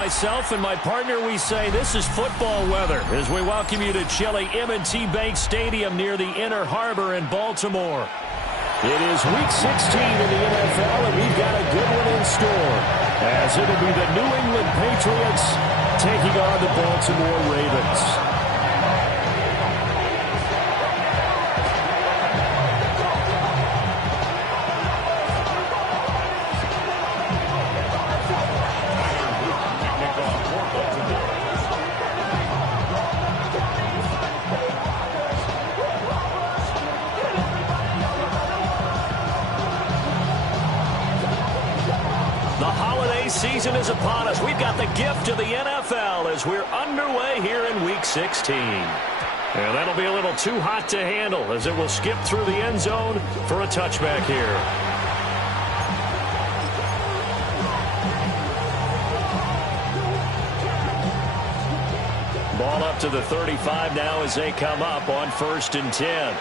Myself and my partner, we say this is football weather as we welcome you to chilly M&T Bank Stadium near the Inner Harbor in Baltimore. It is Week 16 in the NFL, and we've got a good one in store, as it'll be the New England Patriots taking on the Baltimore Ravens. Season is upon us. We've got the gift of the NFL as we're underway here in Week 16. And that'll be a little too hot to handle as it will skip through the end zone for a touchback here. Ball up to the 35 now as they come up on 1st and 10.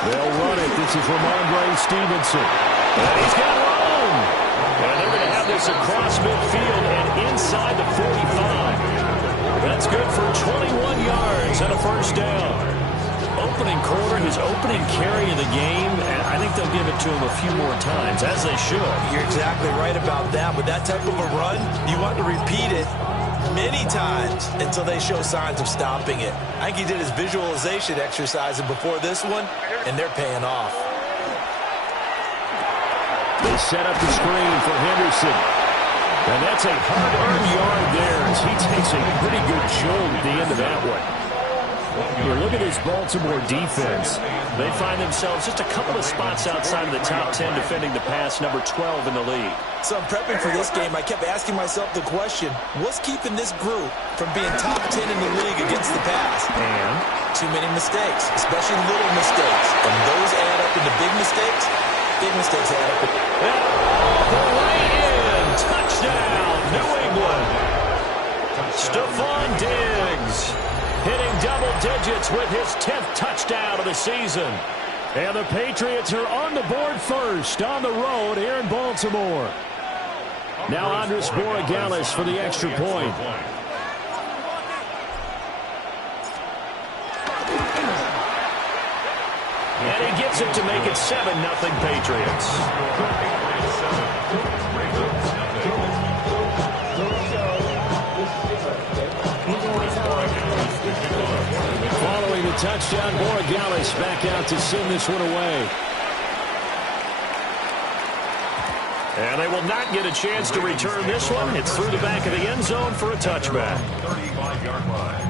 They'll run it. This is Ramondre Stevenson. And he's got room. And they're going to have this across midfield and inside the 45. That's good for 21 yards and a first down. Opening quarter, his opening carry of the game, and I think they'll give it to him a few more times, as they should. You're exactly right about that. With that type of a run, you want to repeat it many times until they show signs of stopping it. I think he did his visualization exercise before this one, and they're paying off. They set up the screen for Henderson. And that's a hard-earned yard there as he takes a pretty good jolt at the end of that one. You look at his Baltimore defense. They find themselves just a couple of spots outside of the top 10 defending the pass, number 12 in the league. So I'm prepping for this game. I kept asking myself the question, what's keeping this group from being top 10 in the league against the pass? And too many mistakes, especially little mistakes. And those add up into big mistakes. Big mistakes add up. The way in. Touchdown, New England. Stephon Diggs hitting double digits with his 10th touchdown of the season. And the Patriots are on the board first on the road here in Baltimore. Now Andres Borregales for the extra point. And he gets it to make it 7-0 Patriots. Following the touchdown, Borregales back out to send this one away. And they will not get a chance to return this one. It's through the back of the end zone for a touchback. 35-yard line.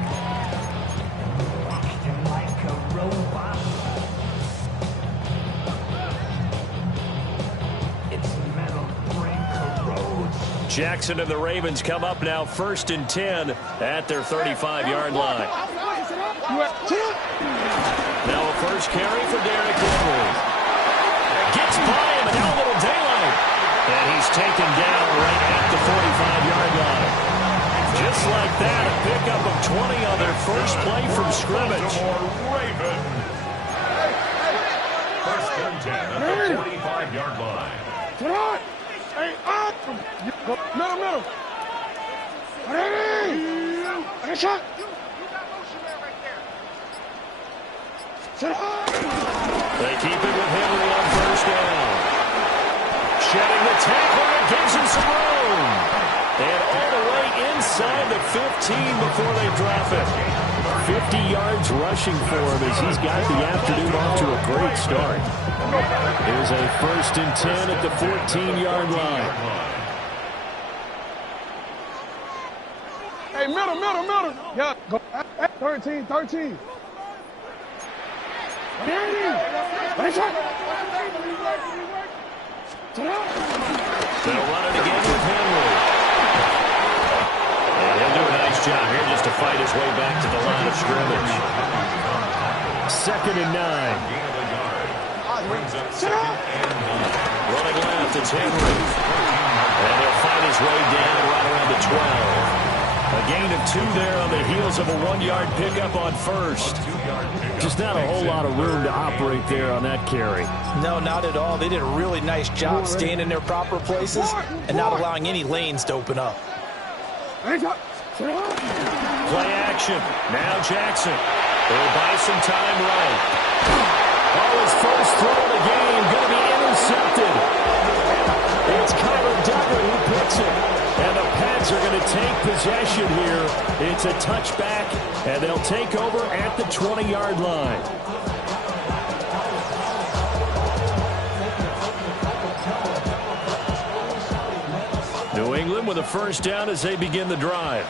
Jackson and the Ravens come up now 1st and 10 at their 35-yard line. Now a first carry for Derrick Henry. Gets by him and now a little daylight. And he's taken down right at the 45-yard line. Just like that, a pickup of 20 on their first play from scrimmage. First and 10 at the 45-yard line. Hey, up! Middle. Ready? Shot! They keep it with Henry on first down. Shedding the tackle and gives him some room. And all the way inside the 15 before they drop it. 50 yards rushing for him as he's got the afternoon off to a great start. Here's a 1st and 10 at the 14-yard line. Hey, middle. Yeah, go. 13. They'll run it again with Henry. And he'll do a nice job here just to fight his way back to the line of scrimmage. 2nd and 9. Running left, it's Henry. And he'll fight his way down right around the 12. A gain of 2 there on the heels of a 1-yard pickup on first. Just not a whole lot of room to operate there on that carry. No, not at all. They did a really nice job staying in their proper places and not allowing any lanes to open up. Play action. Now Jackson. They'll buy some time right. His first throw of the game going to be intercepted. It's Kyler Duggar who picks it. And the Pats are going to take possession here. It's a touchback, and they'll take over at the 20-yard line. New England with a first down as they begin the drive.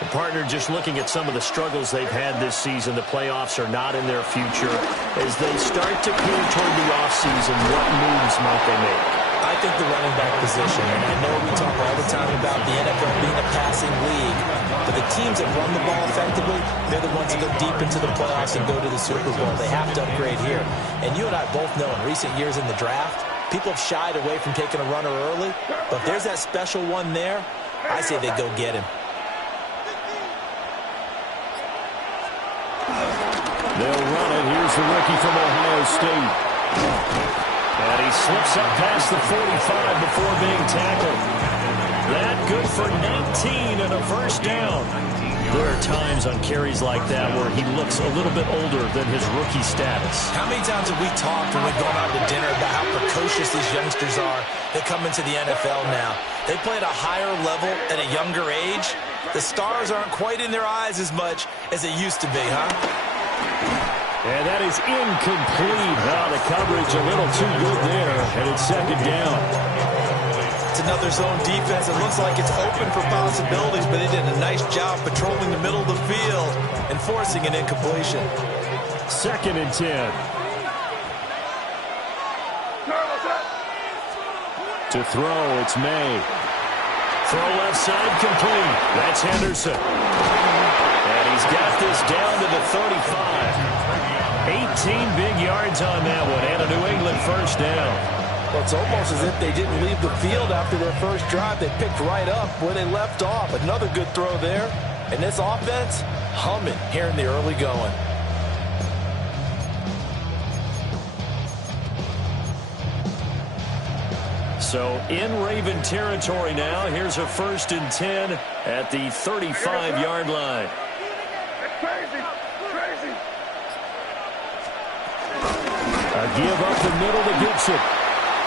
The partner just looking at some of the struggles they've had this season. The playoffs are not in their future. As they start to peer toward the offseason, what moves might they make? I think the running back position, and I know we talk all the time about the NFL being a passing league, but the teams that run the ball effectively, they're the ones that go deep into the playoffs and go to the Super Bowl. They have to upgrade here. And you and I both know in recent years in the draft, people have shied away from taking a runner early, but if there's that special one there, I say they go get him. They'll run it. Here's the rookie from Ohio State. And he slips up past the 45 before being tackled. That good for 19 and a first down. There are times on carries like that where he looks a little bit older than his rookie status. How many times have we talked when we've gone out to dinner about how precocious these youngsters are that come into the NFL now? They play at a higher level at a younger age. The stars aren't quite in their eyes as much as they used to be, huh? And that is incomplete. The coverage a little too good there, and it's second down. It's another zone defense. It looks like it's open for possibilities, but they did a nice job patrolling the middle of the field and forcing an incompletion. 2nd and 10. To throw, it's May. Throw left side complete. That's Henderson. And he's got this down to the 35. 18 big yards on that one, and a New England first down. Well, it's almost as if they didn't leave the field after their first drive. They picked right up where they left off. Another good throw there. And this offense, humming here in the early going. So in Raven territory now. Here's a 1st and 10 at the 35-yard line. A give up the middle to Gibson.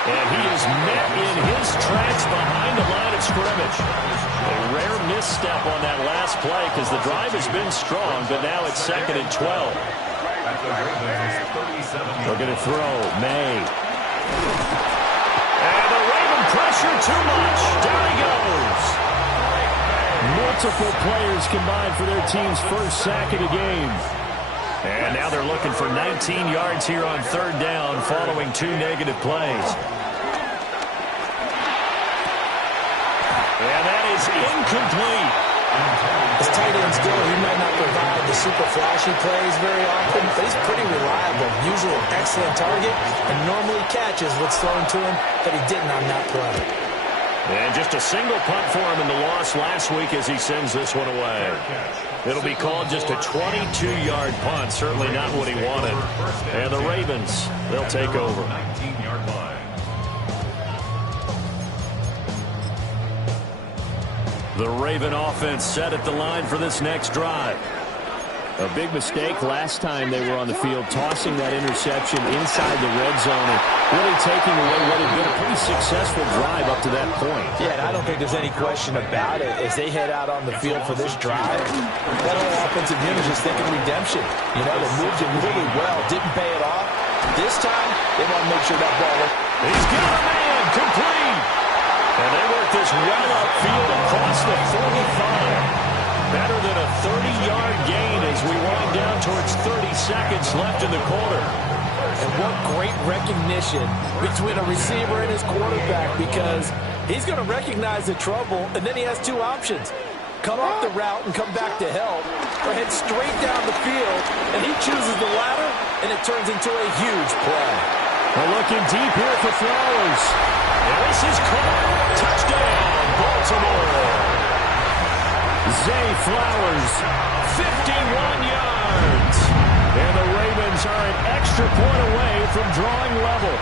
And he is met in his tracks behind the line of scrimmage. A rare misstep on that last play because the drive has been strong, but now it's 2nd and 12. They're going to throw. May. And the Raven pressure too much. Down he goes. Multiple players combined for their team's first sack of the game. And now they're looking for 19 yards here on 3rd down following 2 negative plays. And that is incomplete. As tight ends go, he might not provide the super flashy plays very often, but he's pretty reliable. Usually an excellent target and normally catches what's thrown to him, but he didn't on that play. And just a single punt for him in the loss last week as he sends this one away. It'll be called just a 22-yard punt. Certainly not what he wanted. And the Ravens, they'll take over. 19-yard line. The Raven offense set at the line for this next drive. A big mistake last time they were on the field, tossing that interception inside the red zone and really taking away what had been a pretty successful drive up to that point. Yeah, and I don't think there's any question about it. As they head out on the field for this drive, that whole offensive unit is just thinking redemption. You know, they moved it really well, didn't pay it off. This time, they want to make sure that ball... He's got a man, complete! And they work this well upfield across the 45. Better than a 30-yard gain as we wind down towards 30 seconds left in the quarter. And what great recognition between a receiver and his quarterback, because he's going to recognize the trouble, and then he has 2 options. Cut off the route and come back to help, or head straight down the field, and he chooses the latter, and it turns into a huge play. We're looking deep here for Flowers. And this is caught. Touchdown, Baltimore. Zay Flowers, 51 yards. And the Ravens are an extra point away from drawing level.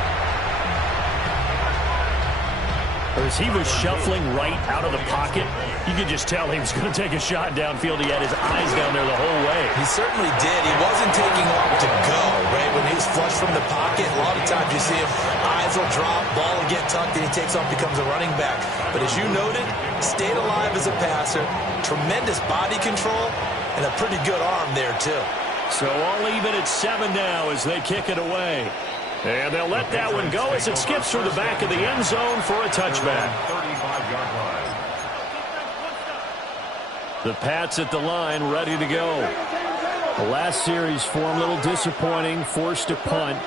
As he was shuffling right out of the pocket, you could just tell he was going to take a shot downfield. He had his eyes down there the whole way. He certainly did. He wasn't taking off to go, right? When he was flush from the pocket, a lot of times you see him, eyes will drop, ball will get tucked, and he takes off, becomes a running back. But as you noted, stayed alive as a passer, tremendous body control, and a pretty good arm there, too. So all even at 7 now as they kick it away. And they'll let that one go as it skips through the back of the end zone for a touchback. 35-yard line. The Pats at the line, ready to go. The last series for them, a little disappointing, forced to punt.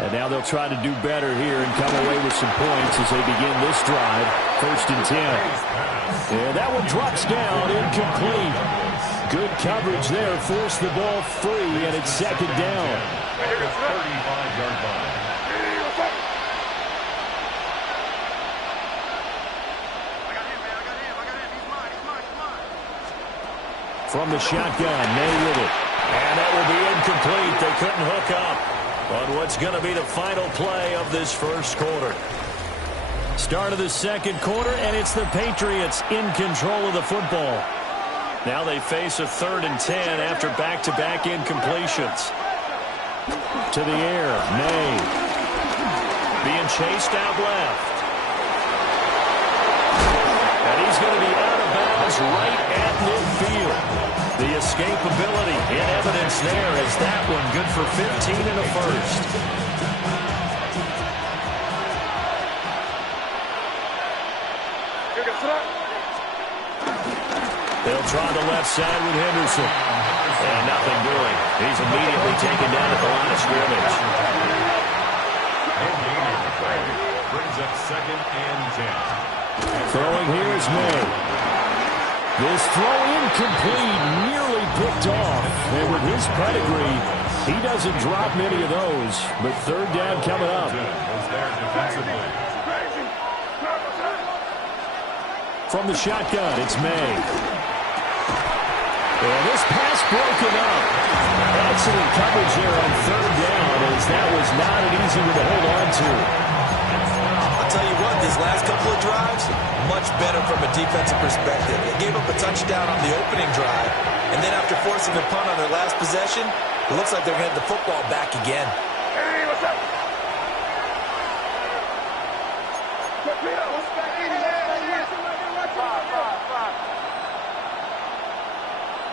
And now they'll try to do better here and come away with some points as they begin this drive. 1st and 10. And that one drops down, incomplete. Good coverage there, forced the ball free, and it's 2nd down. 35-yard line. From the shotgun, May with it. And that will be incomplete. They couldn't hook up on what's going to be the final play of this first quarter. Start of the second quarter, and it's the Patriots in control of the football. Now they face a 3rd and 10 after back-to-back incompletions. To the air, May. Being chased out left. And he's going to be out of bounds right at midfield. The escapability in evidence there as that one good for 15 and a first. They'll try the left side with Henderson. And nothing doing. He's immediately taken down at the line of scrimmage. Brings up 2nd and 10. Throwing here is May. This throw incomplete, nearly picked off. And with his pedigree, he doesn't drop many of those. But 3rd down coming up. From the shotgun, it's May. And this pass broken up. Excellent coverage there on 3rd down, as that was not an easy one to hold on to. I'll tell you what, these last couple of drives, much better from a defensive perspective. They gave up a touchdown on the opening drive, and then after forcing a punt on their last possession, it looks like they're going to get the football back again. Hey, what's up?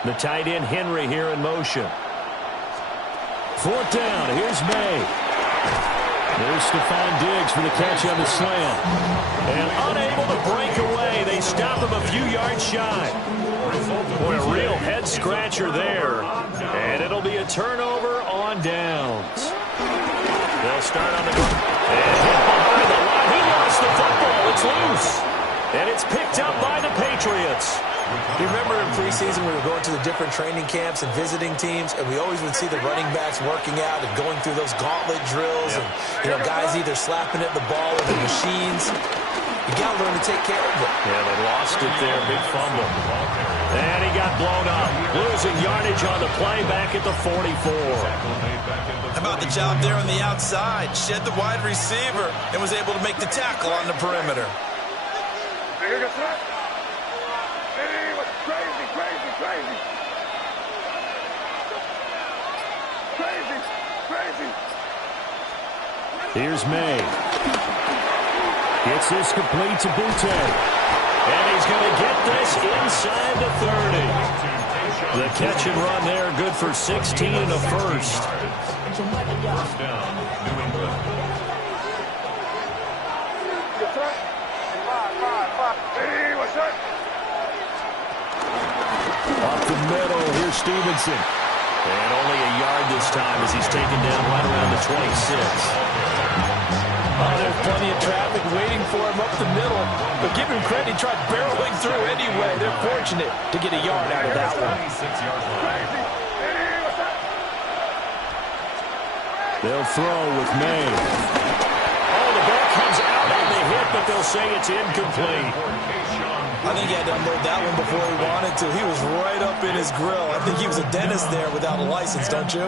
The tight end, Henry, here in motion. 4th down. Here's May. There's Stephon Diggs for the catch on the slant. And unable to break away. They stop him a few yards shy. Boy, a real head-scratcher there. And it'll be a turnover on downs. They'll start on the ground. And hit behind the line. He lost the football. It's loose. And it's picked up by the Patriots. You remember in preseason we were going to the different training camps and visiting teams, and we always would see the running backs working out and going through those gauntlet drills, and guys either slapping at the ball or the machines. You got to learn to take care of it. Yeah, they lost it there. Big fumble. And he got blown up. Losing yardage on the play back at the 44. How about the job there on the outside? Shed the wide receiver and was able to make the tackle on the perimeter. Hey, what's crazy, crazy, crazy. Crazy, crazy. Here's May. Gets this complete to Butte. And he's going to get this inside the 30. The catch and run there, good for 16 and a first. First down, New England. Hey, what's up? Up the middle, here's Stevenson. And only a yard this time as he's taken down right around the 26. Oh, there's plenty of traffic waiting for him up the middle. But give him credit, he tried barreling through anyway. They're fortunate to get a yard out of that one. 26-yard line. They'll throw with May. Oh, the ball comes out on the hit, but they'll say it's incomplete. I think he had to unload that one before he wanted to. He was right up in his grill. I think he was a dentist there without a license, don't you?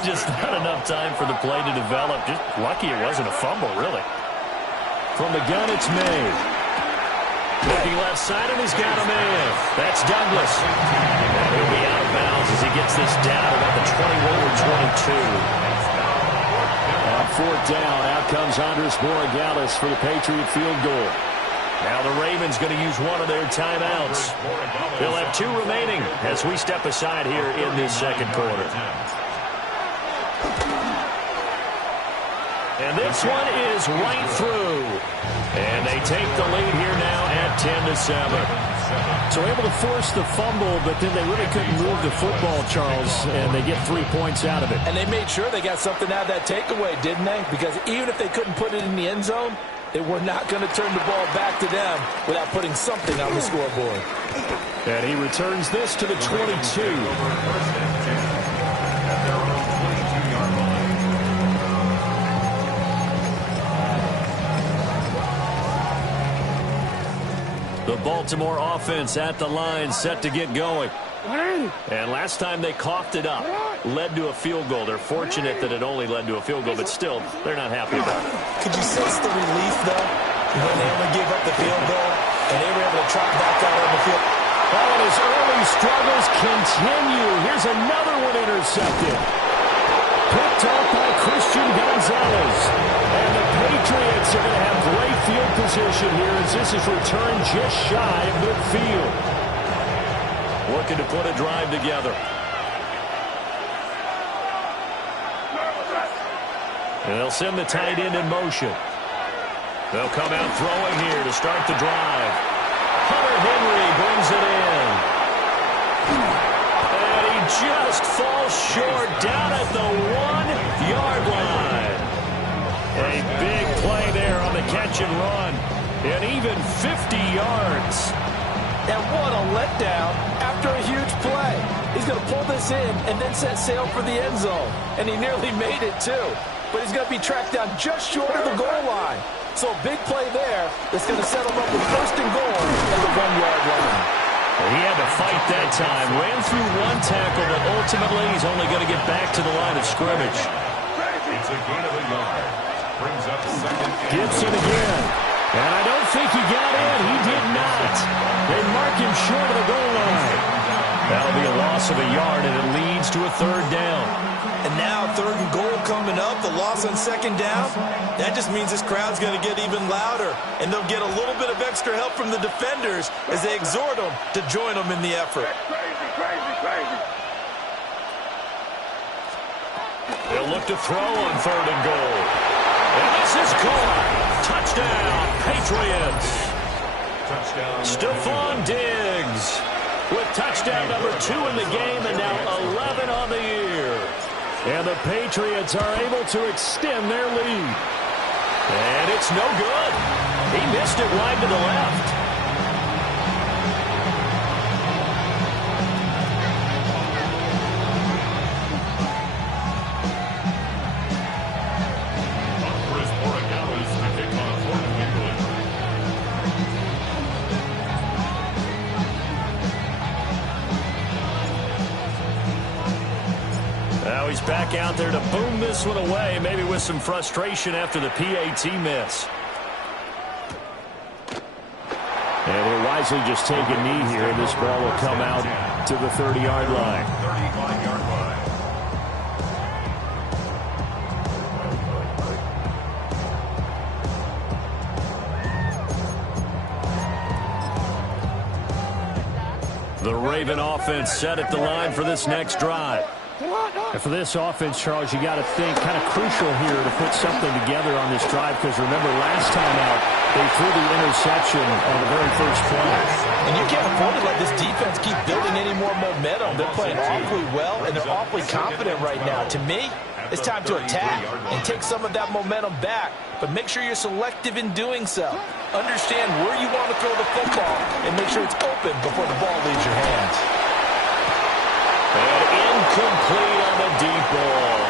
Just not enough time for the play to develop. Just lucky it wasn't a fumble, really. From the gun, it's made. Looking left side, and he's got a man. That's Douglas. And he'll be out of bounds as he gets this down about the 21 or 22. On fourth down, out comes Andres Borregales for the Patriot field goal. Now the Ravens going to use one of their timeouts. They'll have 2 remaining as we step aside here in this second quarter. And this one is right through. And they take the lead here now at 10-7. So able to force the fumble, but then they really couldn't move the football, Charles, and they get 3 points out of it. And they made sure they got something out of that takeaway, didn't they? Because even if they couldn't put it in the end zone, they were not going to turn the ball back to them without putting something on the scoreboard. And he returns this to the 22. The Baltimore offense at the line, set to get going. And last time they coughed it up, led to a field goal. They're fortunate that it only led to a field goal, but still, they're not happy about it. Could you sense the relief, though, when they only gave up the field goal and they were able to trot back out on the field? Oh, and his early struggles continue. Here's another one intercepted. Picked off by Christian Gonzalez. And the Patriots are going to have great field position here as this is returned just shy of midfield. Looking to put a drive together. And they'll send the tight end in motion. They'll come out throwing here to start the drive. Hunter Henry brings it in. And he just falls short down at the 1-yard line. A big play there on the catch and run. And even 50 yards. And what a letdown after a huge play. He's going to pull this in and then set sail for the end zone. And he nearly made it, too. But he's going to be tracked down just short of the goal line. So a big play there that's going to settle up with first and goal at the 1-yard line. He had to fight that time. Ran through one tackle, but ultimately he's only going to get back to the line of scrimmage. It's a gain of a yard. Brings up second. Gibson again. And I don't think he got in. He did not. They mark him short of the goal line. That'll be a loss of a yard, and it leads to a third down. And now third and goal coming up, the loss on second down. That just means this crowd's going to get even louder, and they'll get a little bit of extra help from the defenders as they exhort them to join them in the effort. Crazy. They'll look to throw on third and goal. And this is caught. Touchdown, Patriots. Touchdown. Stephon Diggs with touchdown number 2 in the game and now 11 on the year. And the Patriots are able to extend their lead. And it's no good. He missed it wide to the left. Now he's back out there to boom this one away, maybe with some frustration after the PAT miss. And we'll wisely just take a knee here, and this ball will come out to the 30-yard line. 35-yard line. The Raven offense set at the line for this next drive. And for this offense, Charles, you got to think kind of crucial here to put something together on this drive, because remember last time out they threw the interception on the very first play. And you can't afford to let this defense keep building any more momentum. They're playing awfully well, and they're awfully confident right now. To me, it's time to attack and take some of that momentum back, but make sure you're selective in doing so. Understand where you want to throw the football and make sure it's open before the ball leaves your hands. And incomplete on the deep ball.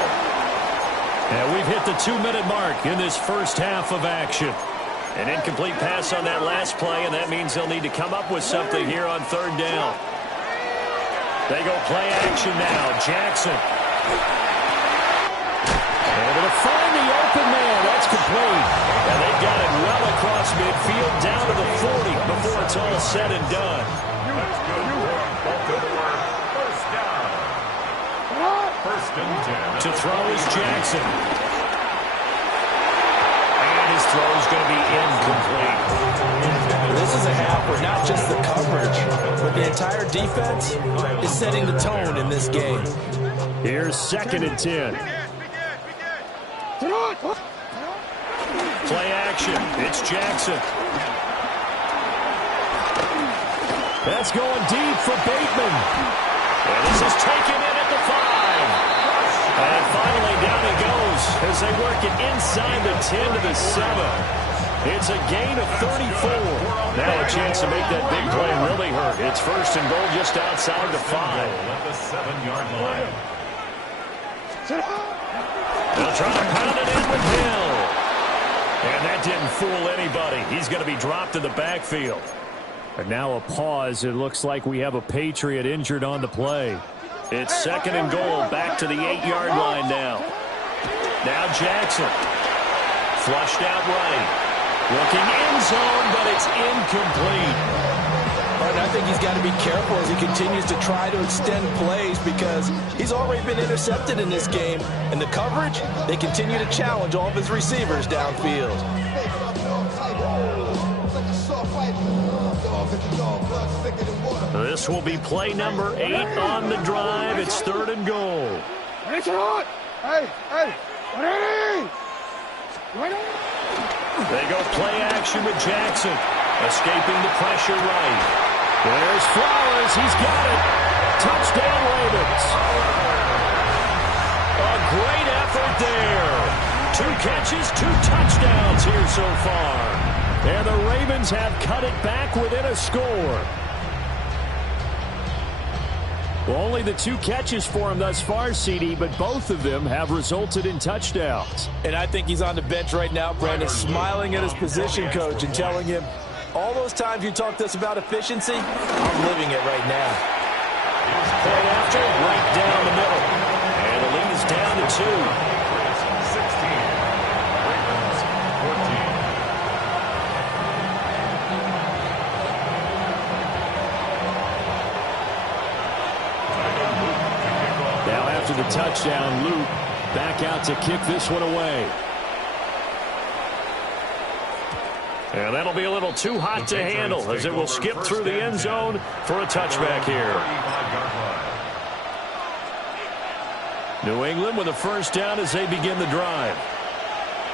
And we've hit the 2-minute mark in this first half of action. An incomplete pass on that last play, and that means they'll need to come up with something here on third down. They go play action now. Jackson. Able to find the open man. That's complete. And they've got it well across midfield down to the 40 before it's all said and done. First and 10. To throw is Jackson. And his throw is going to be incomplete. This is a half where not just the coverage, but the entire defense is setting the tone in this game. Here's second and 10. Play action. It's Jackson. That's going deep for Bateman. And this is taken in at the 5. And finally down he goes as they work it inside the 10 to the 7. It's a gain of 34. Now a chance to make that big play really hurt. It's first and goal just outside the 5. At the 7-yard line. They'll try to pound it in with Hill. And that didn't fool anybody. He's going to be dropped in the backfield. And now a pause. It looks like we have a Patriot injured on the play. It's second and goal back to the 8-yard line now. Now Jackson. Flushed out right. Looking in zone, but it's incomplete. And I think he's got to be careful as he continues to try to extend plays because he's already been intercepted in this game. And the coverage, they continue to challenge all of his receivers downfield. This will be play number 8 on the drive. It's third and goal. They go play action with Jackson. Escaping the pressure right. There's Flowers. He's got it. Touchdown, Ravens. A great effort there. 2 catches, 2 touchdowns here so far. And the Ravens have cut it back within a score. Well, only the 2 catches for him thus far, CD, but both of them have resulted in touchdowns. And I think he's on the bench right now, Brandon, smiling at his position coach and telling him, all those times you talked to us about efficiency, I'm living it right now. Play after, right down the middle. And the lead is down to 2. 16. Ravens 14. Now after the touchdown, Luke back out to kick this one away. And that'll be a little too hot to handle as it will skip through the end zone for a touchback here. New England with a first down as they begin the drive.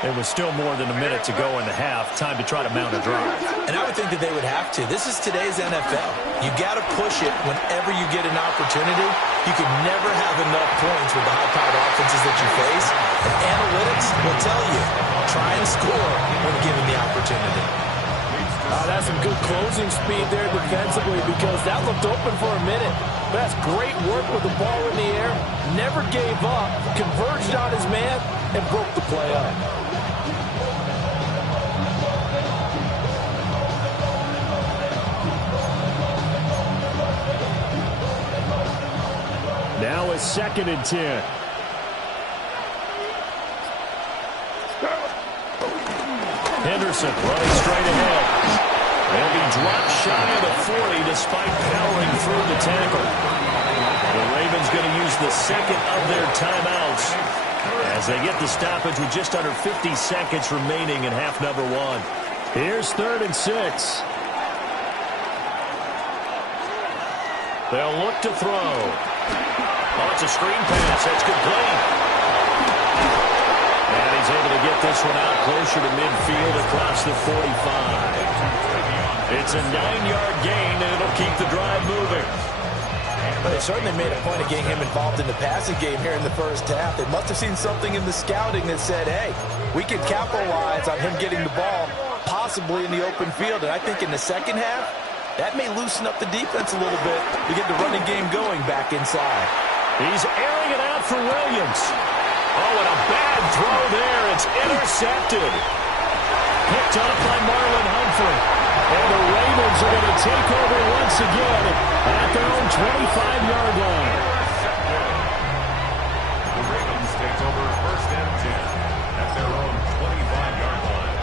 There was still more than a minute to go in the half. Time to try to mount a drive. And I would think that they would have to. This is today's NFL. You got to push it whenever you get an opportunity. You can never have enough points with the high-powered offenses that you face. And analytics will tell you, try and score when given the opportunity. That's some good closing speed there defensively because that looked open for a minute. But that's great work with the ball in the air. Never gave up, converged on his man, and broke the play up. Now it's second and 10. Henderson running straight ahead. They'll be dropped shy of the 40 despite powering through the tackle. The Ravens going to use the second of their timeouts as they get the stoppage with just under 50 seconds remaining in half number 1. Here's third and 6. They'll look to throw. Oh, it's a screen pass. That's complete. And he's able to get this one out closer to midfield across the 45. It's a 9-yard gain, and it'll keep the drive moving. But they certainly made a point of getting him involved in the passing game here in the first half. They must have seen something in the scouting that said, hey, we can capitalize on him getting the ball possibly in the open field. And I think in the second half, that may loosen up the defense a little bit to get the running game going back inside. He's airing it out for Williams. Oh, and a bad throw there. It's intercepted. picked up by Marlon Humphrey. And the Ravens are going to take over once again at their own 25-yard line. The Ravens take over 1st and 10 at their own 25-yard line.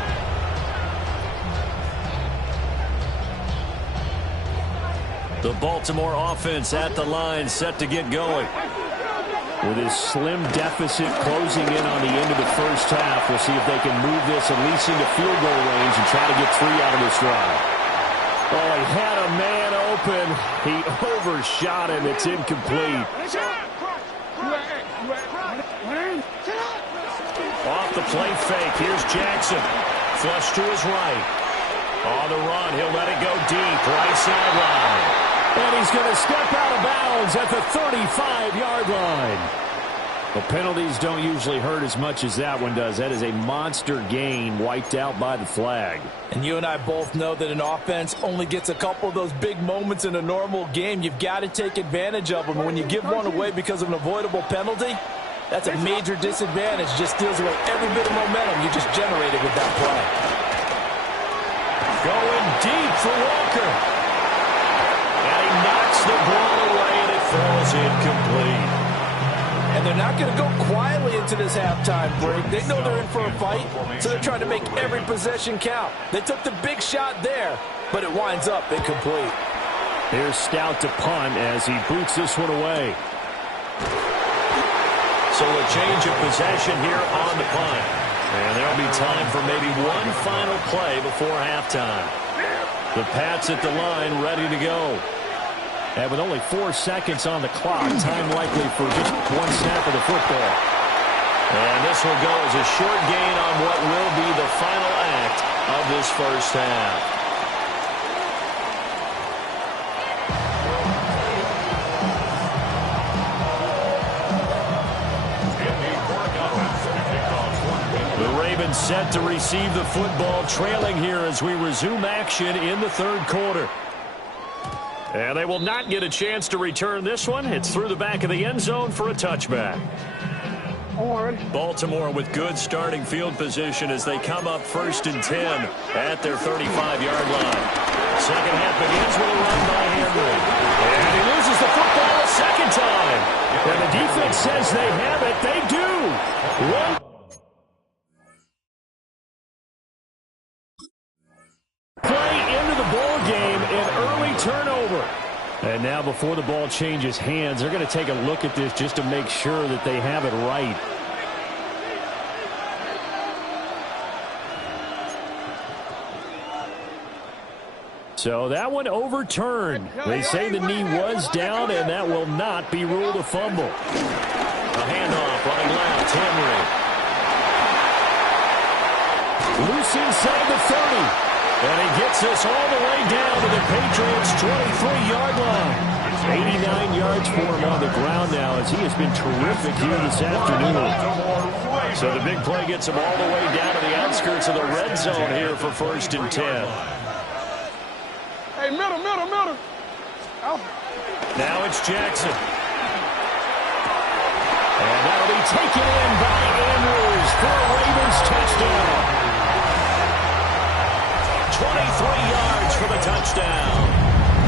The Baltimore offense at the line, set to get going. With his slim deficit closing in on the end of the first half, we'll see if they can move this at least into field goal range and try to get 3 out of this drive. Oh, he had a man open. He overshot him. It's incomplete. Off the play fake. Here's Jackson. Flush to his right. On the run, he'll let it go deep. Right sideline. And he's going to step out of bounds at the 35-yard line. The penalties don't usually hurt as much as that one does. That is a monster gain wiped out by the flag. And you and I both know that an offense only gets a couple of those big moments in a normal game. You've got to take advantage of them. And when you give one away because of an avoidable penalty, that's a major disadvantage. Just steals away every bit of momentum you just generated with that play. Going deep for Walker. And he knocks the ball away, and it falls incomplete. And they're not going to go quietly into this halftime break. They know they're in for a fight, so they're trying to make every possession count. They took the big shot there, but it winds up incomplete. Here's Stout to punt as he boots this one away. So a change of possession here on the punt. And there'll be time for maybe one final play before halftime. The Pats at the line ready to go. And with only 4 seconds on the clock, time likely for just one snap of the football. And this will go as a short gain on what will be the final act of this first half. The Ravens set to receive the football, trailing here as we resume action in the third quarter. And they will not get a chance to return this one. It's through the back of the end zone for a touchback. Baltimore with good starting field position as they come up 1st and 10 at their 35-yard line. Second half begins with a run by Henry. And he loses the football a second time. And the defense says they have it. They do. One play into the ball game, an early turnover. And now before the ball changes hands, they're going to take a look at this just to make sure that they have it right. So that one overturned. They say the knee was down, and that will not be ruled a fumble. A handoff running left, Henry. Loose inside the 30. And he gets us all the way down to the Patriots' 23-yard line. 89 yards for him on the ground now as he has been terrific here this afternoon. So the big play gets him all the way down to the outskirts of the red zone here for 1st and 10. Hey, middle. Now it's Jackson. And that'll be taken in by Andrews for a Ravens touchdown. 23 yards for the touchdown.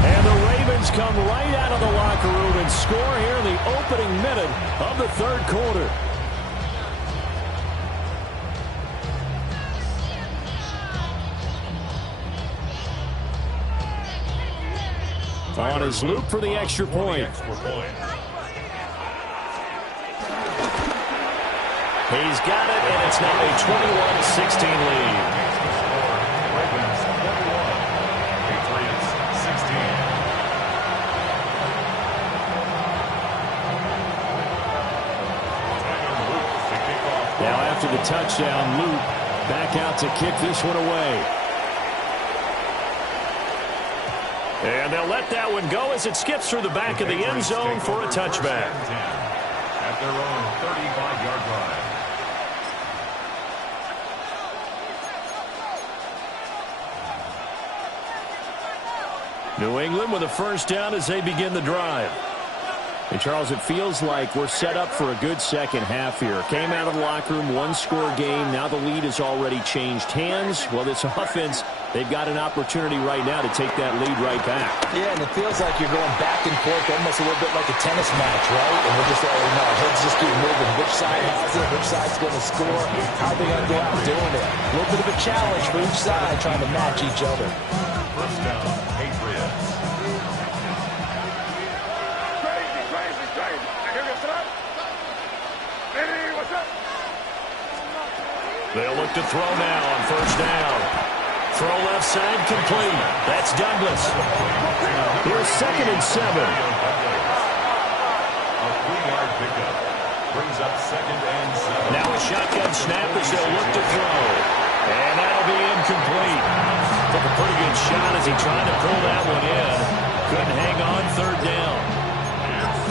And the Ravens come right out of the locker room and score here in the opening minute of the third quarter. On his loop for the extra point. He's got it, and it's now a 21-16 lead. Now after the touchdown, Luke back out to kick this one away. And they'll let that one go as it skips through the back of the end zone for a touchback. At their own 35-yard line. New England with a first down as they begin the drive. And Charles, it feels like we're set up for a good second half here. Came out of the locker room, one-score game. Now the lead has already changed hands. Well, this offense, they've got an opportunity right now to take that lead right back. Yeah, and it feels like you're going back and forth almost a little bit like a tennis match, right? And we're just already know our heads just keep moving. Which side has it? Which side's going to score? How are they going to go out doing it? A little bit of a challenge for each side trying to match each other. First down, Patriots. They'll look to throw now on first down. Throw left side complete. That's Douglas. Here's 2nd and 7. A 3-yard pickup brings up 2nd and 7. Now a shotgun snap as they'll look to throw. And that'll be incomplete. Took a pretty good shot as he tried to pull that one in. Couldn't hang on 3rd down.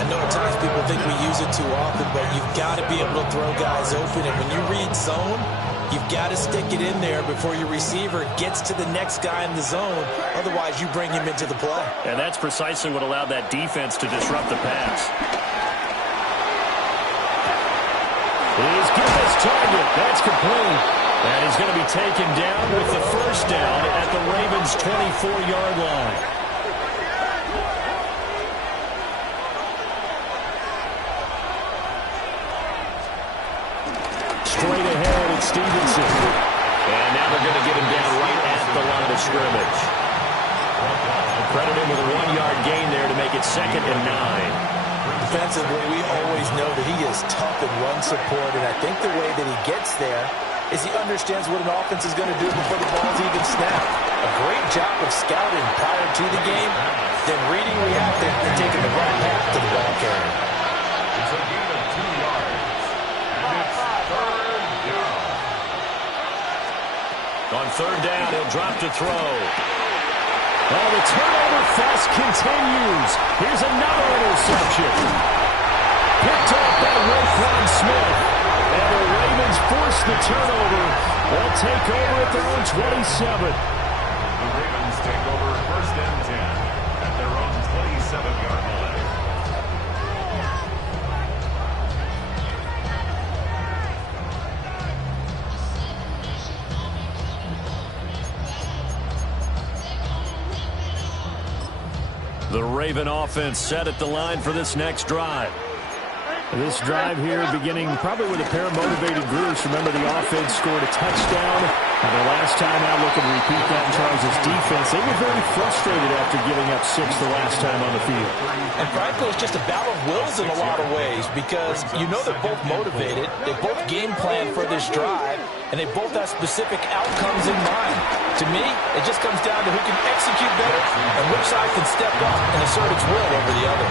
I know at times people think we use it too often, but you've got to be able to throw guys open. And when you read zone, you've got to stick it in there before your receiver gets to the next guy in the zone. Otherwise, you bring him into the play. And that's precisely what allowed that defense to disrupt the pass. He's given his target. That's complete. And he's going to be taken down with the first down at the Ravens' 24-yard line. Straight ahead, it's Stevenson. And now they're going to get him down right at the line of scrimmage. Credit him with a 1-yard gain there to make it 2nd and 9. Defensively, we always know that he is tough in run support, and I think the way that he gets there is he understands what an offense is going to do before the ball's even snapped. A great job of scouting prior to the game, then reading reacting and taking the right path to the ball carrier. It's a gain of 2 yards. And it's 3rd down. On 3rd down, he'll drop to throw. Oh, the turnover fest continues. Here's another interception. Picked up by Roquan Smith. And the Ravens force the turnover. They'll take over at their own 27. The Ravens take over 1st and 10 at their own 27-yard line. The Raven offense set at the line for this next drive. This drive here beginning probably with a pair of motivated groups. Remember, the offense scored a touchdown. And the last time out, looking to repeat that in Charles' defense. They were very frustrated after giving up 6 the last time on the field. And frankly, it's just a battle of wills in a lot of ways because you know they're both motivated. They both game plan for this drive, and they both have specific outcomes in mind. To me, it just comes down to who can execute better and which side can step up and assert its will over the other.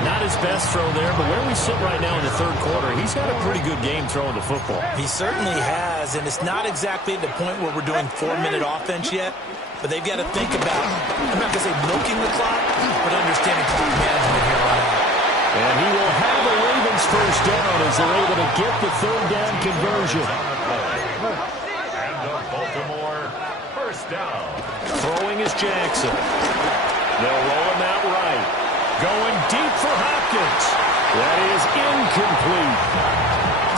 Not his best throw there, but where we sit right now in the 3rd quarter, he's got a pretty good game throwing the football. He certainly has, and it's not exactly the point where we're doing 4-minute offense yet, but they've got to think about, I'm not going to say milking the clock, but understanding clock management here on out. And he will have the Ravens first down as they're able to get the 3rd down conversion. And the Baltimore first down. Throwing is Jackson. They'll roll him out right. Going deep for Hopkins. That is incomplete.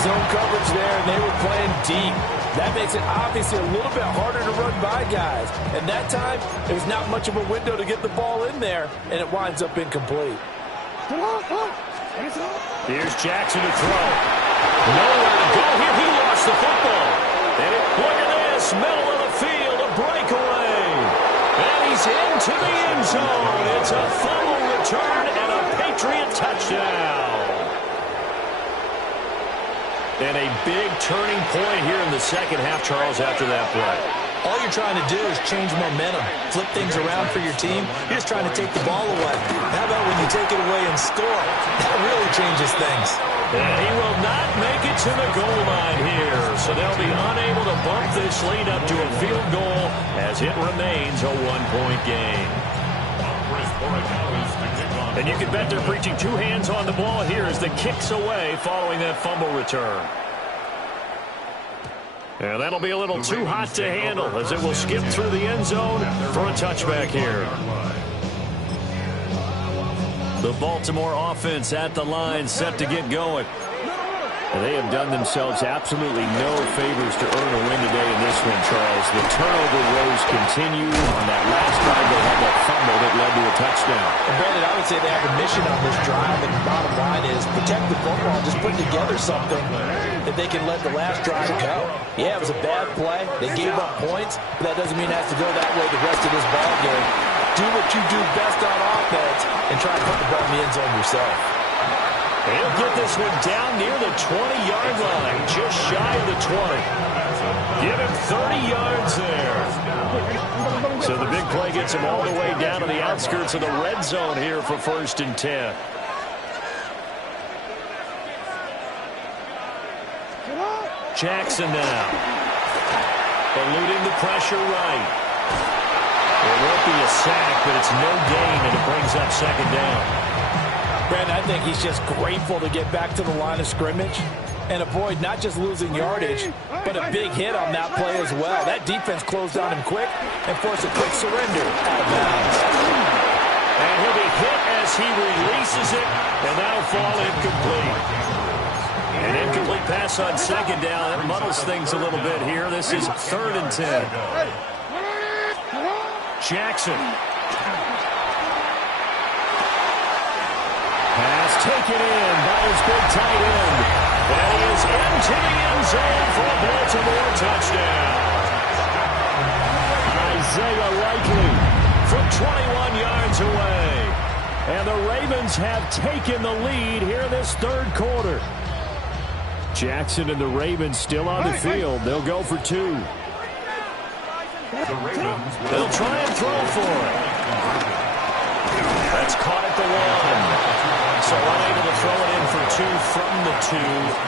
Zone coverage there, and they were playing deep. That makes it obviously a little bit harder to run by guys. And that time, there's not much of a window to get the ball in there, and it winds up incomplete. Here's Jackson to throw. Nowhere to go here. He lost the football. And look at this. Middle of the field, a breakaway. And he's into the end zone. It's a fumble return and a Patriot touchdown. And a big turning point here in the second half, Charles, after that play. All you're trying to do is change momentum, flip things around for your team. You're just trying to take the ball away. How about when you take it away and score? That really changes things. And he will not make it to the goal line here. So they'll be unable to bump this lead up to a field goal as it remains a 1-point game. And you can bet they're preaching 2 hands on the ball here as the kick's away following that fumble return. And that'll be a little too hot to handle as it will skip through the end zone for a touchback here. The Baltimore offense at the line, set to get going. They have done themselves absolutely no favors to earn a win today in this one, Charles. The turnover woes continue. On that last drive, they had that fumble that led to a touchdown. And Brandon, I would say they have a mission on this drive, and the bottom line is protect the football, just put together something that they can let the last drive go. Yeah, it was a bad play. They gave up points, but that doesn't mean it has to go that way the rest of this ball game. Do what you do best on offense and try to put the ball in the end zone yourself. He'll get this one down near the 20-yard line, just shy of the 20. Give him 30 yards there. So the big play gets him all the way down to the outskirts of the red zone here for 1st and 10. Jackson now. Eluding the pressure right. It won't be a sack, but it's no gain, and it brings up 2nd down. Brandon, I think he's just grateful to get back to the line of scrimmage and avoid not just losing yardage, but a big hit on that play as well. That defense closed on him quick and forced a quick surrender out of bounds. And he'll be hit as he releases it, and that'll fall incomplete. An incomplete pass on 2nd down. That muddles things a little bit here. This is 3rd and 10. Jackson. Pass taken in by his big tight end. And he is into the end zone for a Baltimore touchdown. Isaiah Likely from 21 yards away. And the Ravens have taken the lead here this 3rd quarter. Jackson and the Ravens still on the field. They'll go for 2. They'll try and throw for it. That's caught at the 1. So unable to throw it in for 2 from the 2.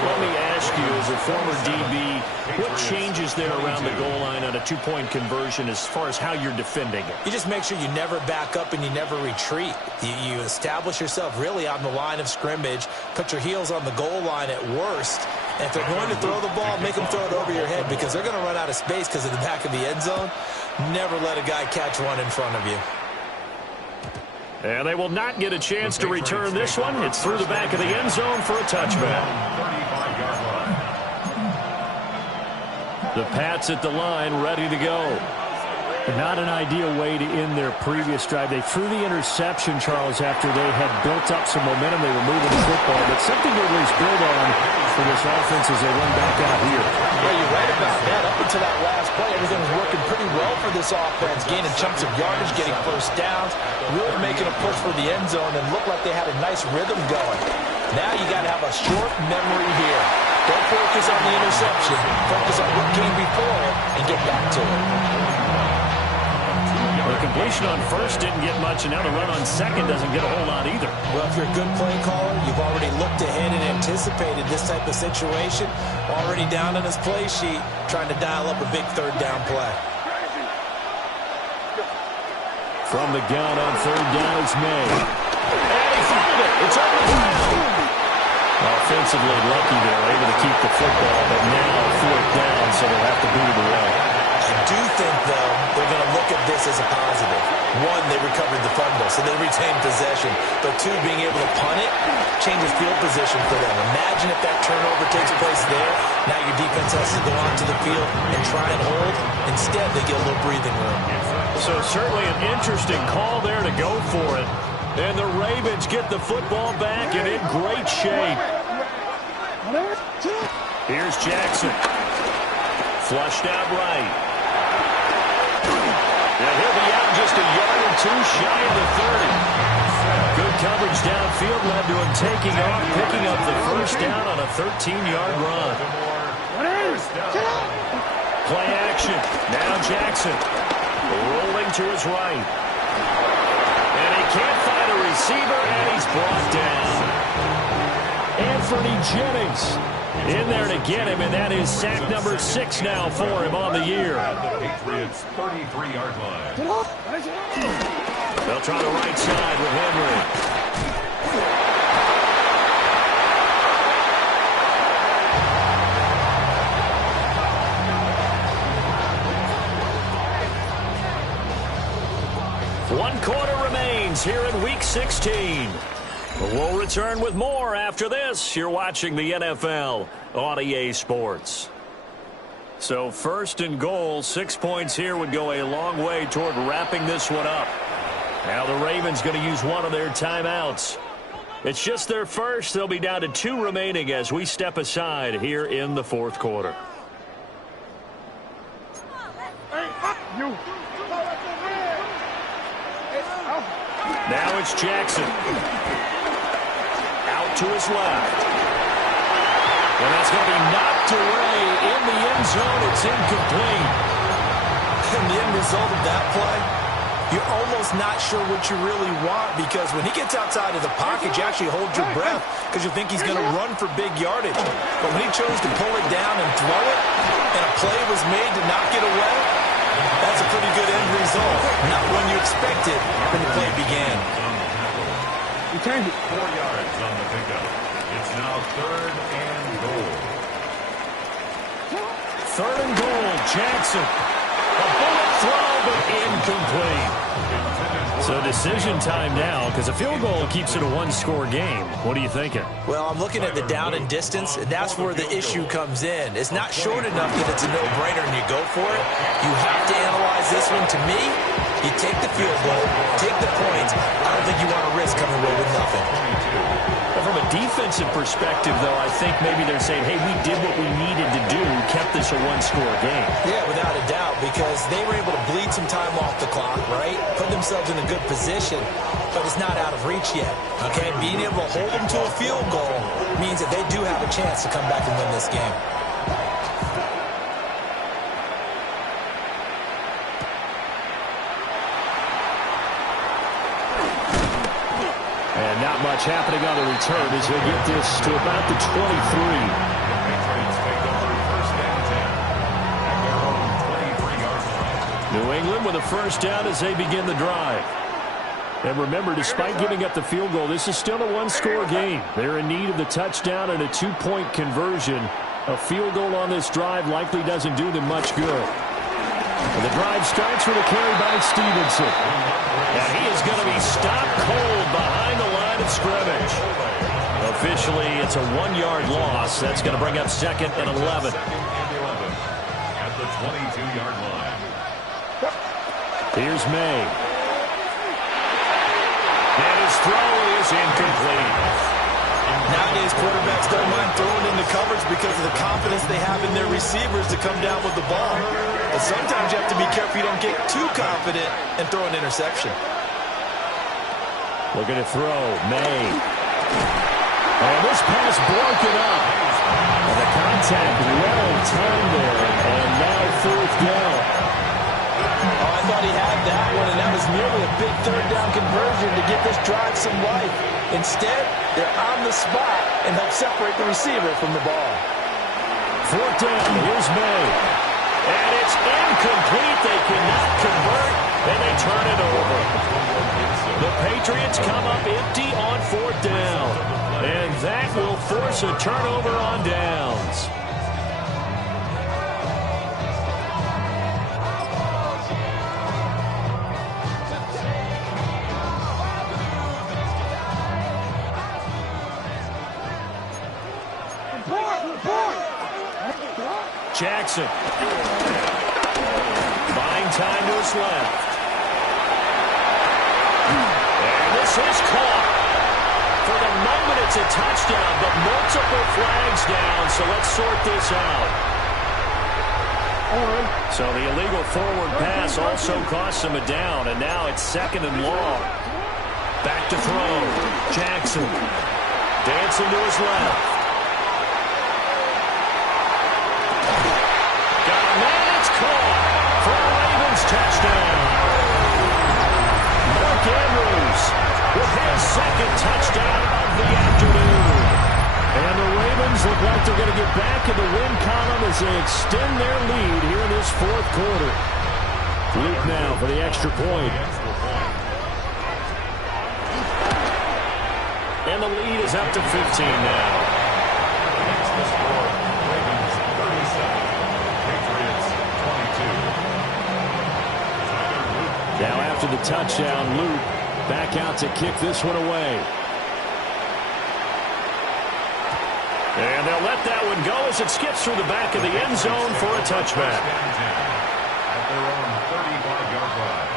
Let me ask you, as a former DB, what changes there around the goal line on a 2-point conversion as far as how you're defending it? You just make sure you never back up and you never retreat. You establish yourself really on the line of scrimmage, put your heels on the goal line at worst, and if they're going to throw the ball, make them throw it over your head because they're going to run out of space because of the back of the end zone. Never let a guy catch one in front of you. And they will not get a chance to return this one. It's through the back of the end zone for a touchback. The Pats at the line, ready to go. Not an ideal way to end their previous drive. They threw the interception, Charles, after they had built up some momentum. They were moving the football, but something to at least build on for this offense as they run back out here. Yeah, you're right about that. Up until that last play, everything was working pretty well for this offense, gaining chunks of yardage, getting first downs, really making a push for the end zone, and looked like they had a nice rhythm going. Now you got to have a short memory here. Don't focus on the interception. Focus on what came before it and get back to it. The completion on 1st didn't get much, and now the run on 2nd doesn't get a whole lot either. Well, if you're a good play caller, you've already looked ahead and anticipated this type of situation. Already down on his play sheet, trying to dial up a big 3rd down play. From the gun on 3rd down, it's made. And he found it. It's on the ground. Offensively lucky they're able to keep the football, but now 4th down, so they'll have to boot it away. I do think, though, they're going to look at this as a positive. 1, they recovered the fumble, so they retained possession. But 2, being able to punt it changes field position for them. Imagine if that turnover takes place there. Now your defense has to go onto the field and try and hold. Instead, they get a little breathing room. So certainly an interesting call there to go for it. And the Ravens get the football back and in great shape. Here's Jackson. Flushed out right. And he'll be out just a yard or 2 shy of the 30. Good coverage downfield led to him taking off, picking up the 1st down on a 13-yard run. Play action. Now Jackson rolling to his right. And he can't find a receiver, and he's brought down. Anthony Jennings in there to get him, and that is sack number 6 now for him on the year. Patriots 33-yard line. They'll try the right side with Henry. One quarter remains here in Week 16. We'll return with more after this. You're watching the NFL on EA Sports. So 1st and goal, 6 points here would go a long way toward wrapping this one up. Now the Ravens going to use one of their timeouts. It's just their first. They'll be down to 2 remaining as we step aside here in the 4th quarter. Now it's Jackson. Out to his left. And that's going to be knocked away in the end zone. It's incomplete. And the end result of that play, you're almost not sure what you really want, because when he gets outside of the pocket, you actually hold your breath because you think he's going to run for big yardage. But when he chose to pull it down and throw it, and a play was made to knock it away, that's a pretty good end result. Not one you expected when the play began. He turned it 4 yards on the pickup. It's now 3rd and goal. 3rd and goal, Jackson. A bullet throw, but incomplete. So decision time now, because a field goal keeps it a 1-score game. What are you thinking? Well, I'm looking at the down and distance, and that's where the issue comes in. It's not short enough that it's a no-brainer and you go for it. You have to analyze this one. To me, you take the field goal, take the points. I don't think you want to risk coming away with nothing. From a defensive perspective, though, I think maybe they're saying, hey, we did what we needed to do, kept this a 1-score game. Yeah, without a doubt, because they were able to bleed some time off the clock, right? Put themselves in a good position, but it's not out of reach yet, okay? Being able to hold them to a field goal means that they do have a chance to come back and win this game. And not much happening on the return as they get this to about the 23. Patriots take over 1st and 10 at their own 23-yard line. New England with a 1st down as they begin the drive. And remember, despite giving up the field goal, this is still a 1-score game. They're in need of the touchdown and a 2-point conversion. A field goal on this drive likely doesn't do them much good. And the drive starts with a carry by Stevenson. And he is going to be stopped cold behind the line of scrimmage. Officially, it's a 1-yard loss. That's going to bring up 2nd and 11. At the 22-yard line. Here's May. And his throw is incomplete. Nowadays, quarterbacks don't mind throwing into coverage because of the confidence they have in their receivers to come down with the ball. But sometimes you have to be careful you don't get too confident and throw an interception. Looking to throw, May. And this pass broken up. And the contact well timed there. And now 4th down. Oh, I thought he had that one, and that was nearly a big 3rd down conversion to give this drive some life. Instead, they're on the spot and help separate the receiver from the ball. 4th down, here's May. And it's incomplete. They cannot convert, and they turn it over. The Patriots come up empty on 4th down. And that will force a turnover on downs. Jackson. Buying time to his left. And this is caught. For the moment, it's a touchdown, but multiple flags down, so let's sort this out. So the illegal forward pass also cost him a down, and now it's 2nd and long. Back to throw. Jackson. Dancing to his left. For a Ravens touchdown. Mark Andrews with his 2nd touchdown of the afternoon. And the Ravens look like they're going to get back in the win column as they extend their lead here in this 4th quarter. Luke now for the extra point. And the lead is up to 15 now. Now after the touchdown, Luke back out to kick this one away. And they'll let that one go as it skips through the back of the end zone for a touchback. At their own 35-yard line.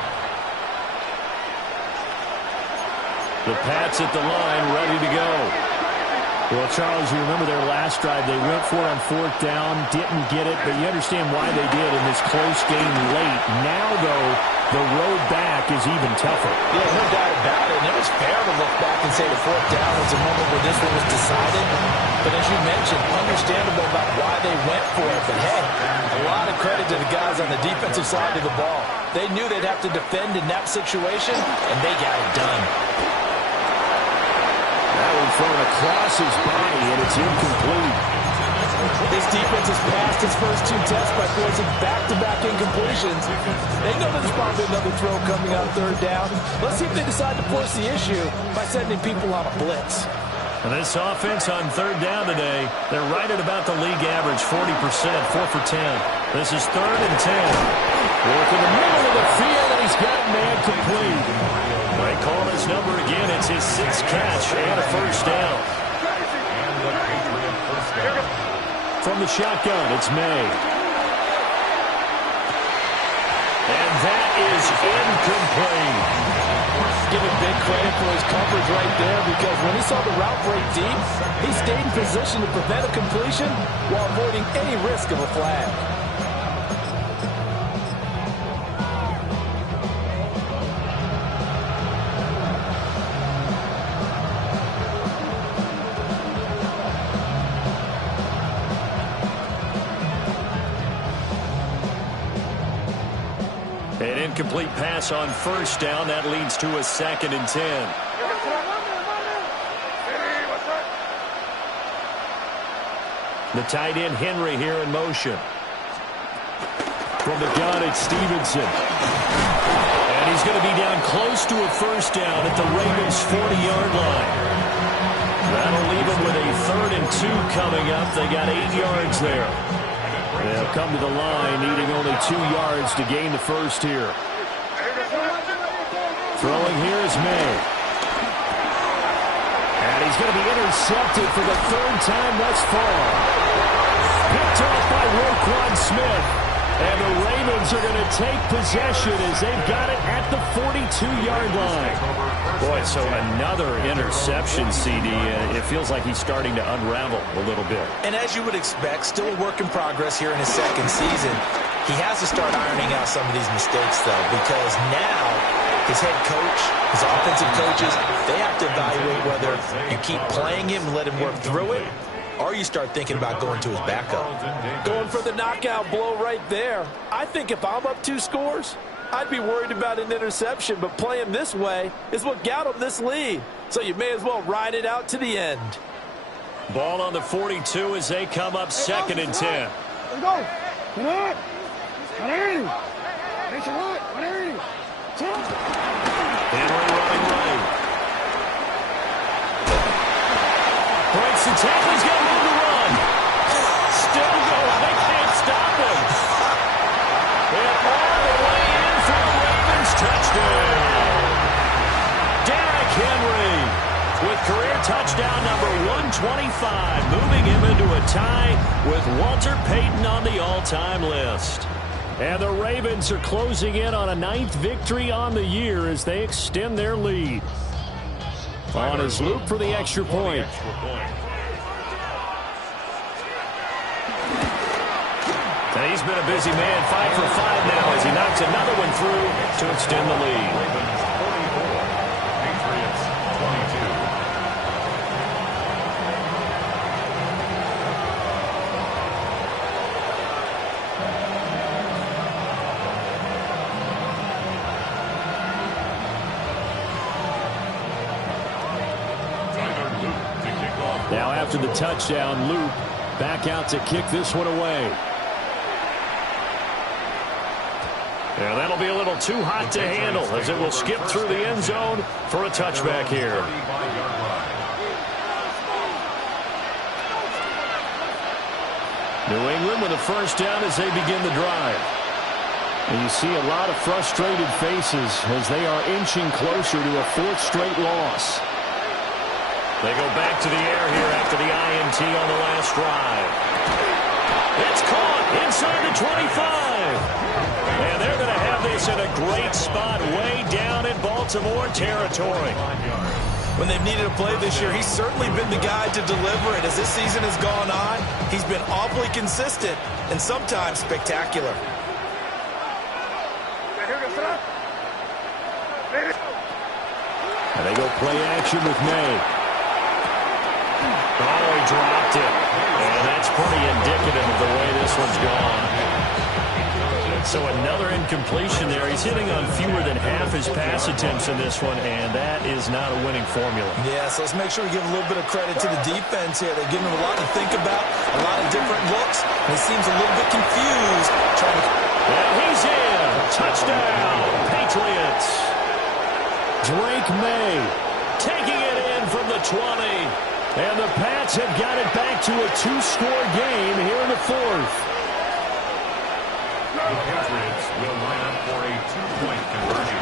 The Pats at the line, ready to go. Well, Charles, you remember their last drive. They went for it on fourth down, didn't get it, but you understand why they did in this close game late. Now, though, the road back is even tougher. Yeah, no doubt about it. And it was fair to look back and say the fourth down was a moment where this one was decided. But as you mentioned, understandable about why they went for it. But, hey, a lot of credit to the guys on the defensive side of the ball. They knew they'd have to defend in that situation, and they got it done. That one thrown across his body, and it's incomplete. This defense has passed its first two tests by forcing back-to-back incompletions. They know there's probably another throw coming on third down. Let's see if they decide to force the issue by sending people on a blitz. And this offense on third down today, they're right at about the league average, 40%, 4 for 10. This is 3rd and 10. Work in the middle of the field, and he's got a man complete. They call his number again. It's his 6th catch and a first down. And the Patriot first down. From the shotgun, it's May. And that is incomplete. Give him big credit for his coverage right there, because when he saw the route break deep, he stayed in position to prevent a completion while avoiding any risk of a flag. An incomplete pass on first down. That leads to a 2nd and 10. The tight end, Henry, here in motion. From the gun, it's Stevenson. And he's going to be down close to a first down at the Ravens' 40-yard line. That'll leave them with a 3rd and 2 coming up. They got 8 yards there. They'll come to the line, needing only 2 yards to gain the first here. Throwing here is May. And he's going to be intercepted for the 3rd time thus far. Picked off by Roquan Smith. And the Ravens are going to take possession as they've got it at the 42-yard line. Boy, so another interception, CD. It feels like he's starting to unravel a little bit. And as you would expect, still a work in progress here in his 2nd season. He has to start ironing out some of these mistakes, though, because now his head coach, his offensive coaches, they have to evaluate whether you keep playing him and let him work through it, or you start thinking about going to his backup. Going for the knockout blow right there. I think if I'm up 2 scores, I'd be worried about an interception, but playing this way is what got him this lead. So you may as well ride it out to the end. Ball on the 42 as they come up 2nd and 10. Let's go. Come on. Henry running right. Breaks the tackle. He's got room to run. Still going. They can't stop him. And all the way in for the Ravens touchdown. Derrick Henry with career touchdown number 125, moving him into a tie with Walter Payton on the all-time list. And the Ravens are closing in on a 9th victory on the year as they extend their lead. On his loop for the extra point. And he's been a busy man, 5 for 5 now as he knocks another one through to extend the lead. Ravens 44, Patriots 22. Now after the touchdown, Luke back out to kick this one away. Yeah, that'll be a little too hot to handle as it will skip through the end zone for a touchback here. New England with a first down as they begin the drive. And you see a lot of frustrated faces as they are inching closer to a 4th straight loss. They go back to the air here after the INT on the last drive. It's caught inside the 25. And they're going to have this in a great spot way down in Baltimore territory. When they've needed a play this year, he's certainly been the guy to deliver it. As this season has gone on, he's been awfully consistent and sometimes spectacular. And they go play action with May. Oh, he dropped it. And that's pretty indicative of the way this one's gone. So another incompletion there. He's hitting on fewer than half his pass attempts in this one, and that is not a winning formula. Yeah, so let's make sure we give a little bit of credit to the defense here. They're giving him a lot to think about, a lot of different looks, and he seems a little bit confused. And he's in. Touchdown, Patriots. Drake May taking it in from the 20. And the Pats have got it back to a two-score game here in the fourth. The Patriots will line up for a two-point conversion.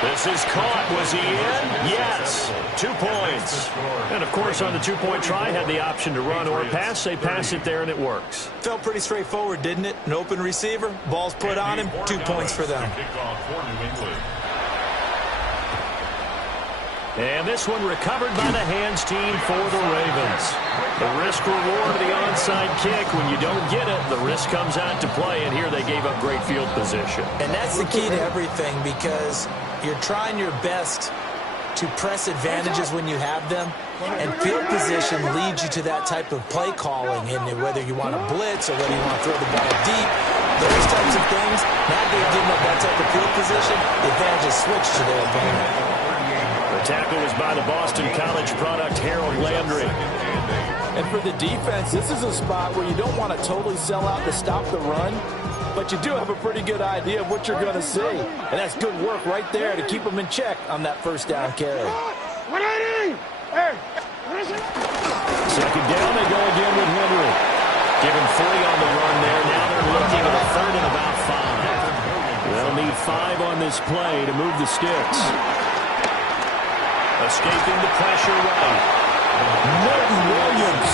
This is caught. Was he in? Yes. 2 points. And, of course, on the two-point try, had the option to run or pass. They pass it there, and it works. Felt pretty straightforward, didn't it? An open receiver, ball's put on him, 2 points for them. Kickoff for New England. And this one recovered by the hands team for the Ravens. The risk-reward of the onside kick. When you don't get it, the risk comes out to play, and here they gave up great field position. And that's the key to everything, because you're trying your best to press advantages when you have them, and field position leads you to that type of play calling, and whether you want to blitz or whether you want to throw the ball deep, those types of things. Now they've given up that type of field position, the advantage is switched to their opponent. The tackle was by the Boston College product, Harold Landry. And for the defense, this is a spot where you don't want to totally sell out to stop the run, but you do have a pretty good idea of what you're going to see. And that's good work right there to keep them in check on that first down carry. Second down, they go again with Henry. Given 3 on the run there. Now they're looking at a third and about 5. They'll need 5 on this play to move the sticks. Escaping the pressure right. Milton Williams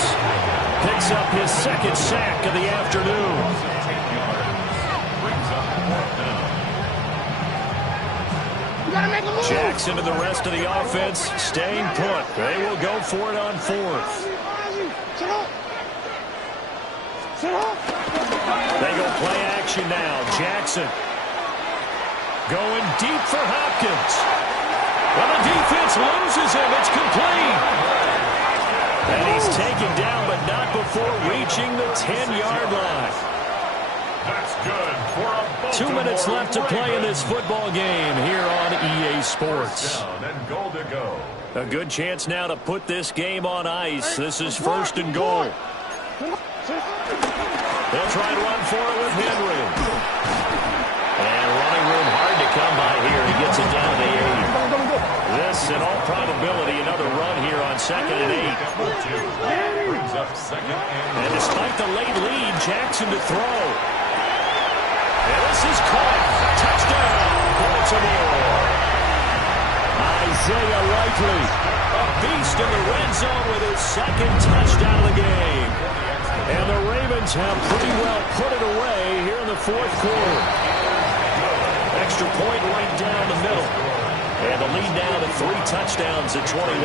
picks up his second sack of the afternoon. Jackson and the rest of the offense staying put. They will go for it on 4th. They go play action now. Jackson going deep for Hopkins. Well, the defense loses him. It's complete. And he's taken down, but not before reaching the 10-yard line. That's good for a 2 minutes left to play in this football game here on EA Sports. And goal to go. A good chance now to put this game on ice. This is 1st and goal. They'll try and run for it with Henry. And running room hard to come by here. He gets it down to the 8. This, in all probability, another run here on 2nd and 8. Brings up 2nd And despite the late lead, Jackson to throw. And this is caught. Touchdown, Baltimore. Isaiah Likely, a beast in the red zone with his 2nd touchdown of the game. And the Ravens have pretty well put it away here in the 4th quarter. Extra point right down the middle. And the lead now to 3 touchdowns at 21.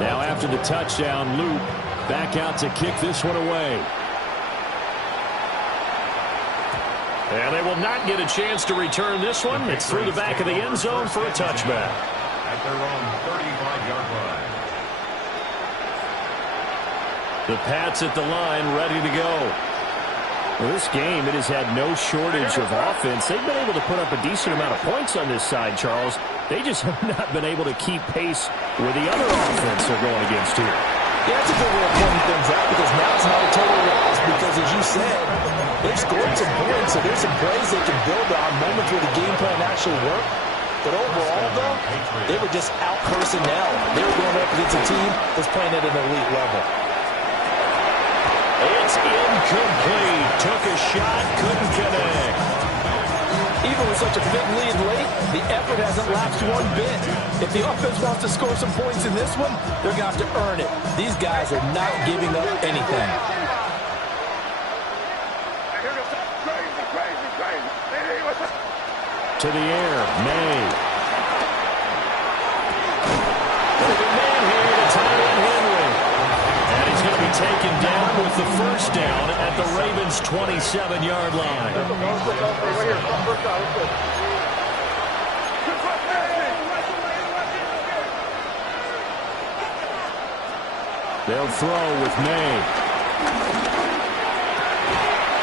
Now after the touchdown, Loop back out to kick this one away. And they will not get a chance to return this one. It's through the back of the end zone for a touchback. At their own 35-yard line. The Pats at the line, ready to go. Well, this game, it has had no shortage of offense. They've been able to put up a decent amount of points on this side, Charles. They just have not been able to keep pace with the other offense they're going against here. Yeah, that's a good way of pointing things out, because now it's not a total loss, because as you said, they've scored some points, so there's some plays they can build on, moments where the game plan actually worked. But overall, though, they were just out-personnel. They were going up against a team that's playing at an elite level. It's incomplete. Took a shot, couldn't connect. Even with such a big lead late, the effort hasn't lapsed one bit. If the offense wants to score some points in this one, they're going to have to earn it. These guys are not giving up anything. To the air, May. There's a man here to tie in Henry. And he's going to be taken down with the first down at the Ravens' 27-yard line. They'll throw with May.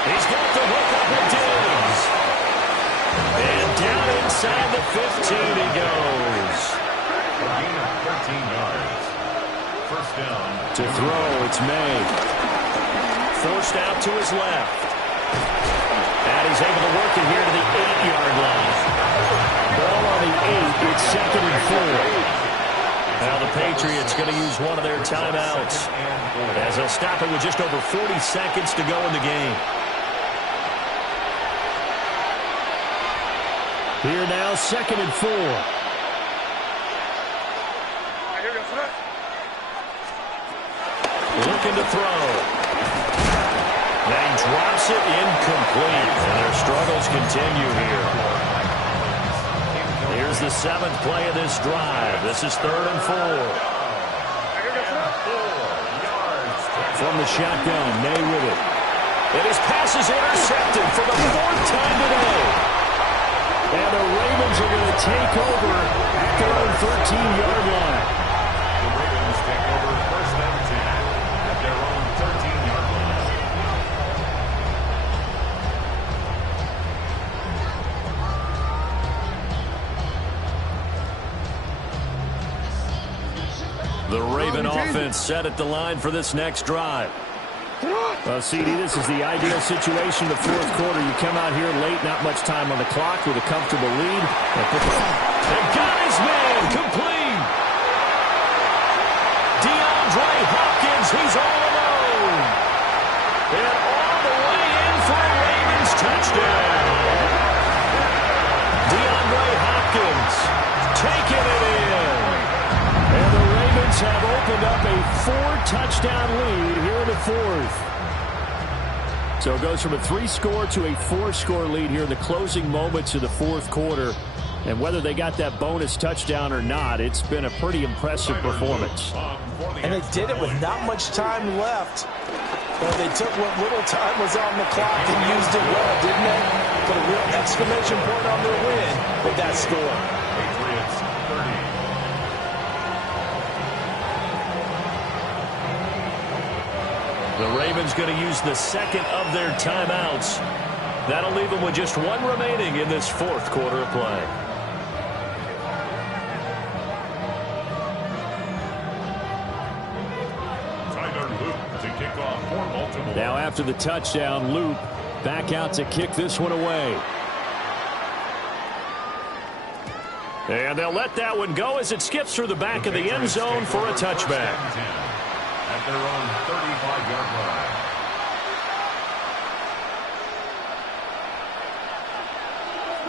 He's got the hook up with Diggs. And down inside the 15 he goes. A gain of 13 yards. First down. To throw, it's May. Forced out to his left. And he's able to work it here to the 8-yard line. Ball on the 8. It's 2nd and 4. Now the Patriots going to use one of their timeouts as they'll stop it with just over 40 seconds to go in the game. Here now, 2nd and 4. Looking to throw. Then he drops it incomplete. And their struggles continue here. Here's the 7th play of this drive. This is 3rd and 4. From the shotgun, May with it. And his pass is intercepted for the 4th time today. And the Ravens are going to take over at their own 13-yard line. The Ravens take over 1st and 10 at their own 13-yard line. The Raven offense set at the line for this next drive. Well, CD, this is the ideal situation in the 4th quarter. You come out here late, not much time on the clock with a comfortable lead. And got his man complete. DeAndre Hopkins, he's all alone. And all the way in for a Ravens touchdown. DeAndre Hopkins taking it in. And the Ravens have opened up a 4-touchdown lead here in the 4th. So it goes from a 3-score to a 4-score lead here in the closing moments of the 4th quarter. And whether they got that bonus touchdown or not, it's been a pretty impressive performance. And they did it with not much time left. But they took what little time was on the clock and used it well, didn't they? Put a real exclamation point on their win with that score. Patriots 30. The Ravens going to use the 2nd of their timeouts. That'll leave them with just 1 remaining in this 4th quarter of play. Tyler Luke to kick off for Baltimore. Now after the touchdown, Loop back out to kick this one away. And they'll let that one go as it skips through the back of the end zone for a touchback. At their own 35-yard line.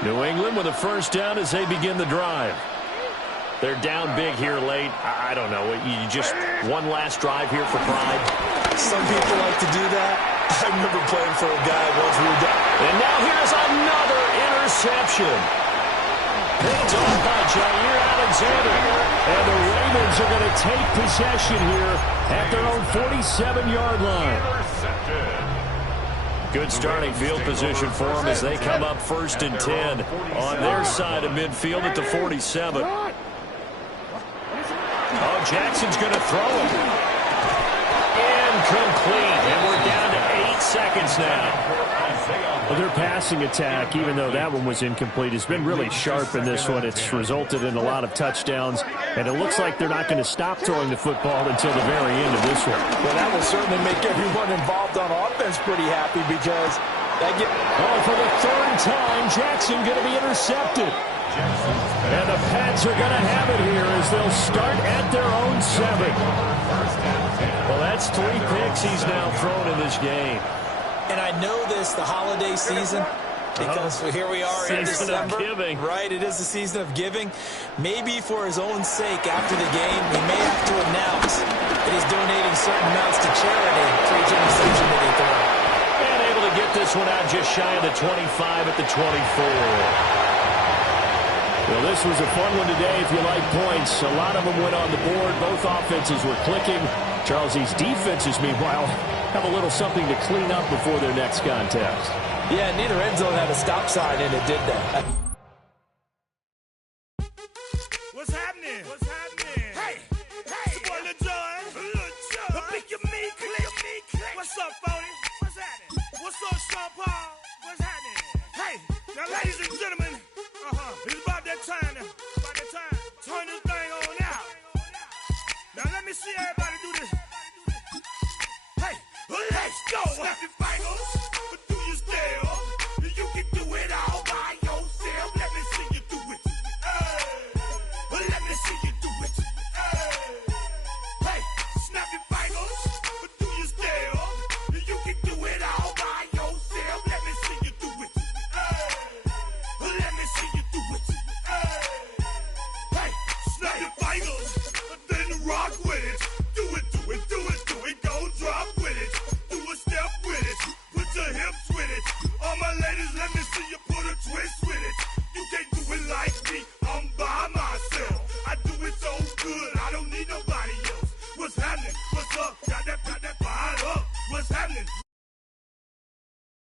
New England with a first down as they begin the drive. They're down big here late. I don't know. You just one last drive here for pride. Some people like to do that. I remember playing for a guy once we were down. And now here's another interception. Hands off by Jair Alexander. And the Ravens are going to take possession here at their own 47-yard line. Good starting field position for them as they come up 1st and 10 on their side of midfield at the 47. Oh, Jackson's going to throw it. Incomplete. And we're down to 8 seconds now. Well, their passing attack, even though that one was incomplete, has been really sharp in this one. It's resulted in a lot of touchdowns, and it looks like they're not going to stop throwing the football until the very end of this one. Well, that will certainly make everyone involved on offense pretty happy because Oh, for the third time, Jackson going to be intercepted. And the Pats are going to have it here as they'll start at their own 7. Well, that's 3 picks he's now thrown in this game. And I know this, the holiday season, because here we are in December. Giving. Right, it is the season of giving. Maybe for his own sake after the game, he may have to announce that he's donating certain amounts to charity for each interception that he throws. And able to get this one out just shy of the 25 at the 24. Well, this was a fun one today if you like points. A lot of them went on the board. Both offenses were clicking. Charles, these defenses, meanwhile, have a little something to clean up before their next contest. Yeah, neither end zone had a stop sign in it, did they? What's happening? What's happening? Hey, it's your boy Lil Jon. The Pick Your Me Click. What's up, Phony? What's happening? What's up, Sean Paul? What's happening? Hey, now, ladies and gentlemen, it's about that time now. Turn this thing on out. Now, let me see everybody.